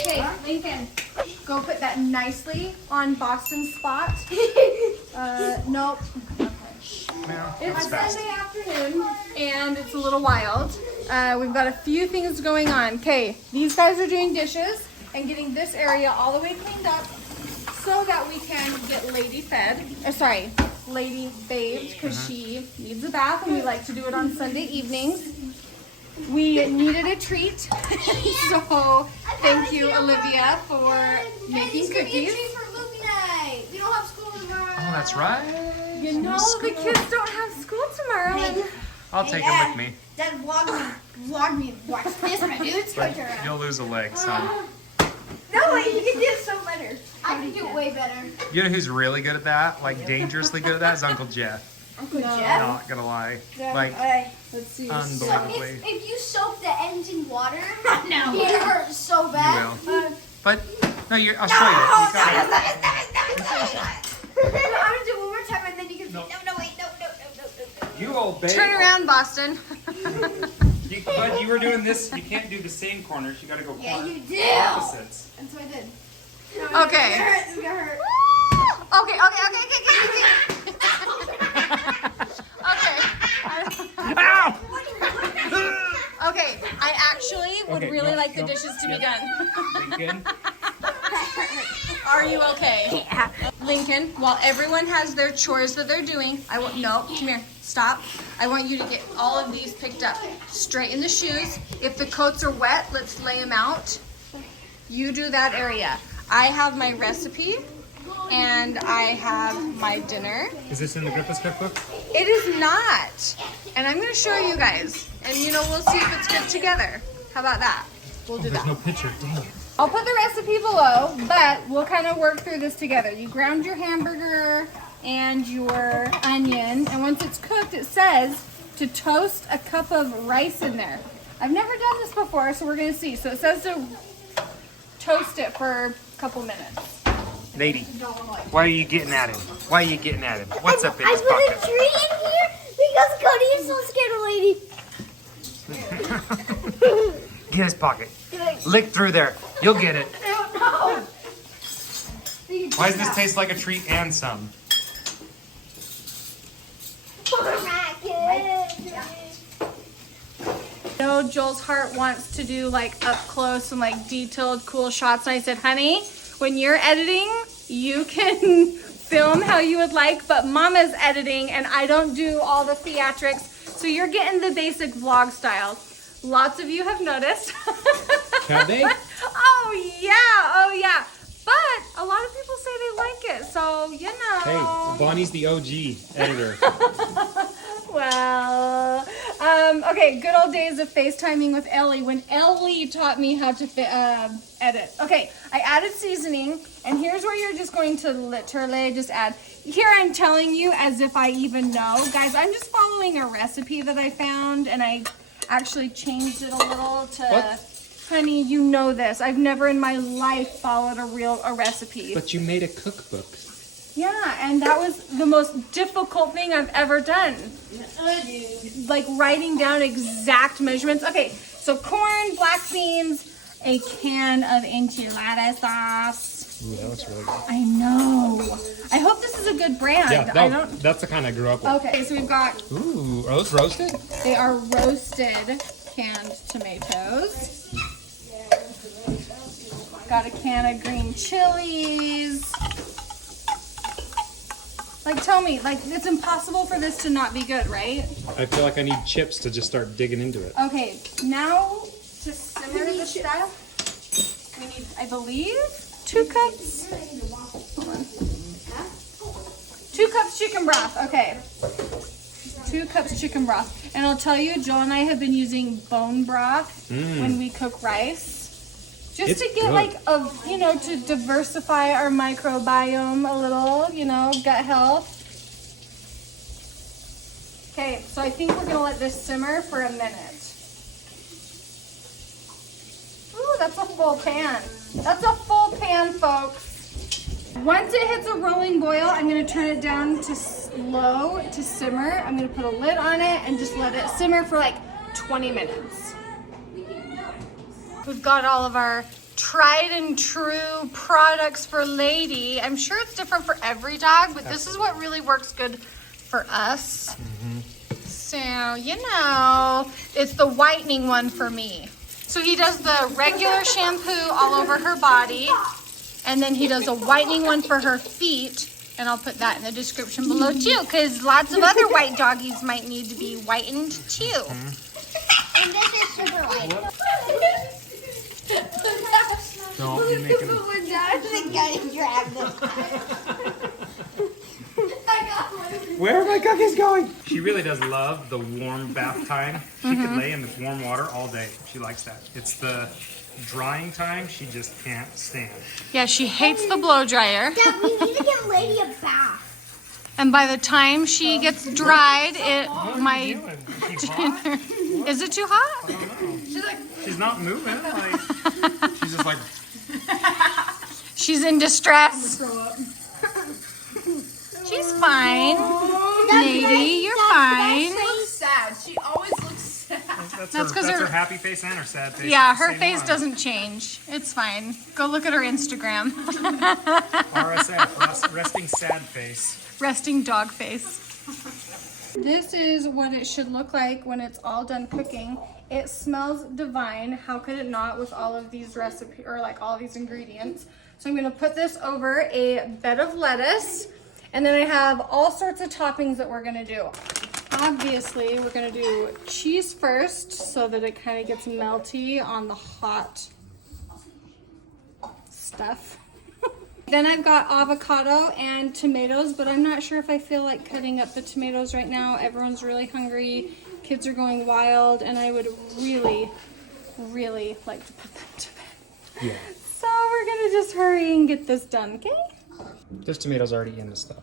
Okay, Lincoln, go put that nicely on Boston's spot. Nope. Okay. It's Sunday afternoon, and it's a little wild. We've got a few things going on. Okay, these guys are doing dishes and getting this area all the way cleaned up so that we can get Lady fed. Lady bathed because she needs a bath, and we like to do it on Sunday evenings. We needed a treat, so thank you, Olivia, for making cookies. We don't have school tomorrow. Oh, that's right. You know the kids don't have school tomorrow. And I'll take them with me. Dad, vlog me. Watch this, my dude's But you'll lose a leg, son. No way, you can do it so better. I can do it way better. You know who's really good at that? Like dangerously good at that? Is Uncle Jeff. Uncle Jeff? Not gonna lie. Like, Let's see. unbelievably. If you soak the ends in water, it hurts so bad. You will. But, no, I'll show you. You got it. I'm gonna do it one more time and then you can. No, wait, no. You obey. Turn around, Boston. But you were doing this. You can't do the same corners. You gotta go Yeah, corner you do. opposites. And so I did. Okay. It's gonna hurt. Okay. Ow! Okay, I actually would really like the dishes to be done. Lincoln. Are you okay? Yeah. Lincoln, while everyone has their chores that they're doing, no, come here, stop. I want you to get all of these picked up. Straighten the shoes. If the coats are wet, let's lay them out. You do that area. I have my recipe and I have my dinner. Is this in the Griffiths cookbook? It is not. And I'm going to show you guys. And we'll see if it's good together. How about that? We'll do that. There's no picture. Dang it. I'll put the recipe below, but we'll kind of work through this together. You ground your hamburger and your onion, and once it's cooked, it says to toast a cup of rice in there. I've never done this before, so we're going to see. So it says to toast it for a couple minutes. Lady, why are you getting at him? Why are you getting at him? What's up in his I put a pocket? tree in here because Cody is so scared of Lady. Get his pocket. Lick through there. You'll get it. I don't know. Why does this taste like a treat and some? Joel's heart wants to do like up close and like detailed cool shots, and I said, honey, when you're editing, you can film how you would like, but Mama's editing and I don't do all the theatrics, so you're getting the basic vlog style. Lots of you have noticed. Have they? Oh yeah. But a lot of people say they like it, so Hey, Bonnie's the OG editor. Well, okay, good old days of FaceTiming with Ellie when Ellie taught me how to edit. Okay, I added seasoning, and here's where you're just going to literally just add. Here I'm telling you as if I even know. Guys, I'm just following a recipe that I found, and I actually changed it a little to... What? Honey, you know this. I've never in my life followed a recipe. But you made a cookbook. Yeah, and that was the most difficult thing I've ever done. Like writing down exact measurements. Okay, so corn, black beans, a can of enchilada sauce. Ooh, that looks really good. I know. I hope this is a good brand. Yeah, that's the kind I grew up with. Okay, so we've got... Ooh, are those roasted? They are roasted canned tomatoes. Got a can of green chilies. Like, tell me, like, it's impossible for this to not be good, right? I feel like I need chips to just start digging into it. Okay, now to simmer the stuff, we need, I believe, 2 cups. Hold on. 2 cups chicken broth, okay. 2 cups chicken broth. And I'll tell you, Joel and I have been using bone broth when we cook rice. Just It's to get good. to diversify our microbiome a little, gut health. Okay, so I think we're gonna let this simmer for a minute. Ooh, that's a full pan. That's a full pan, folks. Once it hits a rolling boil, I'm gonna turn it down to low to simmer. I'm gonna put a lid on it and just let it simmer for like 20 minutes. We've got all of our tried and true products for Lady. I'm sure it's different for every dog, but this is what really works good for us. So, you know, it's the whitening one for me. So he does the regular shampoo all over her body, and then he does a whitening one for her feet, and I'll put that in the description below too, because lots of other white doggies might need to be whitened too. And this is super white. Don't be making them. Where are my cookies going? She really does love the warm bath time. She could lay in the warm water all day. She likes that. It's the drying time she just can't stand. Yeah, she hates the blow dryer. Dad, we need to get Lady a bath. And by the time she gets dried, it What are might. you doing? Is she hot? Is it too hot? I don't know. She's not moving. Like, she's just like, She's in distress. She's fine. Lady, you're fine. Sad. She always looks sad. that's 'cause her her- happy face and her sad face. Yeah, It's the her same face one. doesn't change. It's fine. Go look at her Instagram. RSF, resting sad face. Resting dog face. This is what it should look like when it's all done cooking. It smells divine. How could it not with all of these recipes, or like all these ingredients? So I'm gonna put this over a bed of lettuce, and then I have all sorts of toppings that we're gonna do. Obviously, we're gonna do cheese first so that it kind of gets melty on the hot stuff. Then I've got avocado and tomatoes, but I'm not sure if I feel like cutting up the tomatoes right now. Everyone's really hungry, kids are going wild, and I would really, really like to put them to bed. Yeah. So we're gonna just hurry and get this done, okay? There's tomatoes already in the stuff.